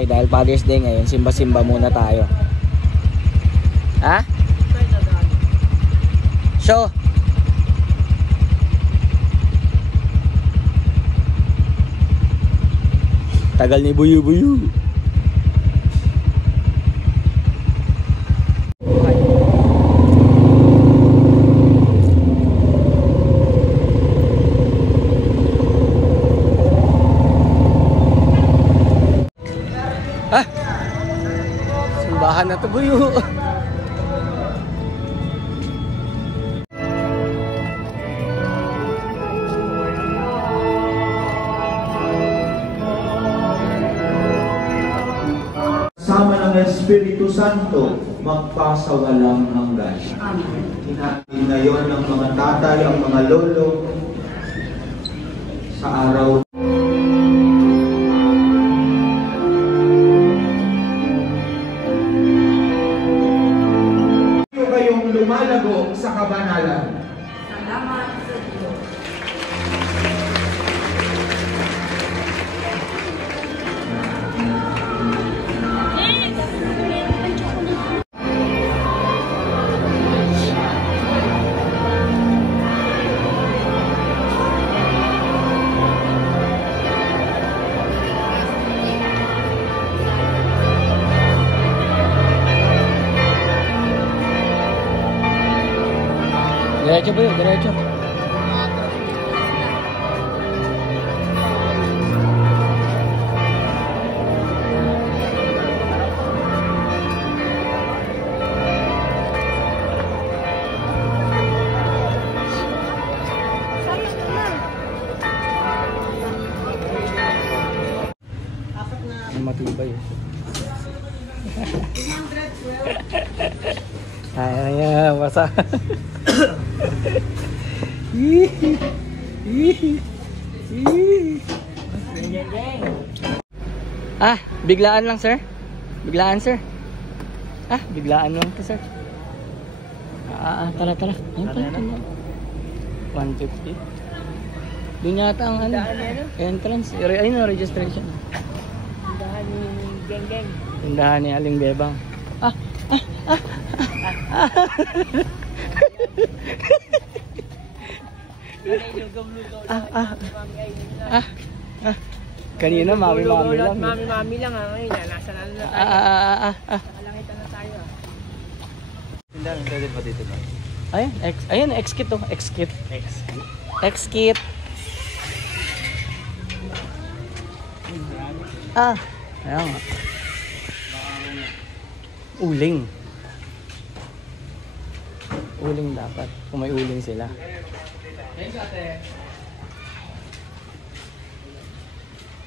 bahay dahil Father's Day ngayon. Simba-simba muna tayo. Ha? So, tagal ni Buyu-Buyu. Ah! Simbahan na to, Buyu. Sama ng Espiritu Santo, magpasawalang hanggan. Hinahin ngayon ng mga tatay, ang mga lolo, sa araw. Kayong lumalago sa kabanalan. Salamat sa Diyos. Diretso Buyu, diretso. Ang matibay. Ay, basa. Ah, biglaan lang sir. Biglaan sir. Ah, biglaan lang to sir. Tara. Ayun pala. 150. Doon yata ang ano, entrance. Ayun ang registration. Tindahan ni Geng-Geng. Tindahan ni Aling Bebang. Kanina mami lang. Mami lang ngayon. Nasa na tayo. Nakalangitan na tayo. Tindahan, pwede pa dito ba? Ayun, X-kit to. X-kit. Ayan nga. Uling. Uling dapat. Kung may uling sila. Thanks, ate.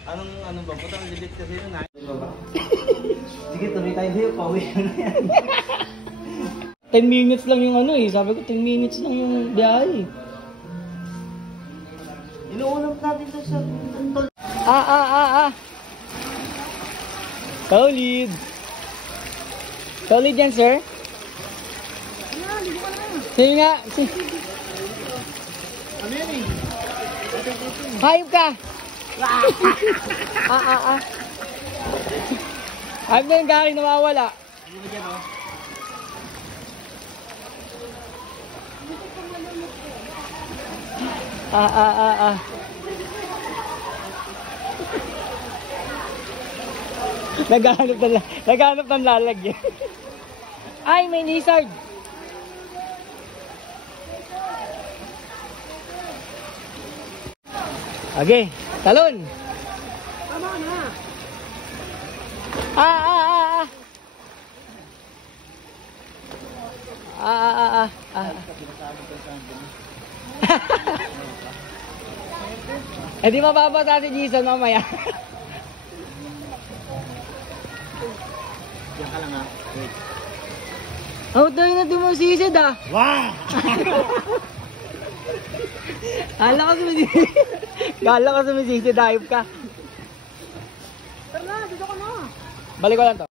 Anong ba? Putang libit kasi yun. Sige, tuloy tayo dito. Pauwi na yan. 10 minutes lang yung ano eh. Sabi ko 10 minutes lang yung biyahe. Inuulog natin to sa tol. Solid. Solid yan, sir. Sige nga. Ano yan eh? Hayop ka. Hayop na yung galing nawawala. Naghanap ng lalagyan. Ay, may lizard. Okay, talon. Tama na. Eh di mababasa si Jason mamaya. Diyan ka lang ha. Wait. Out na yun natin mo sisid ah. Wow! Kala ko sumisisid, ayop ka. Tara na, dito ka na. Balik ko lang to.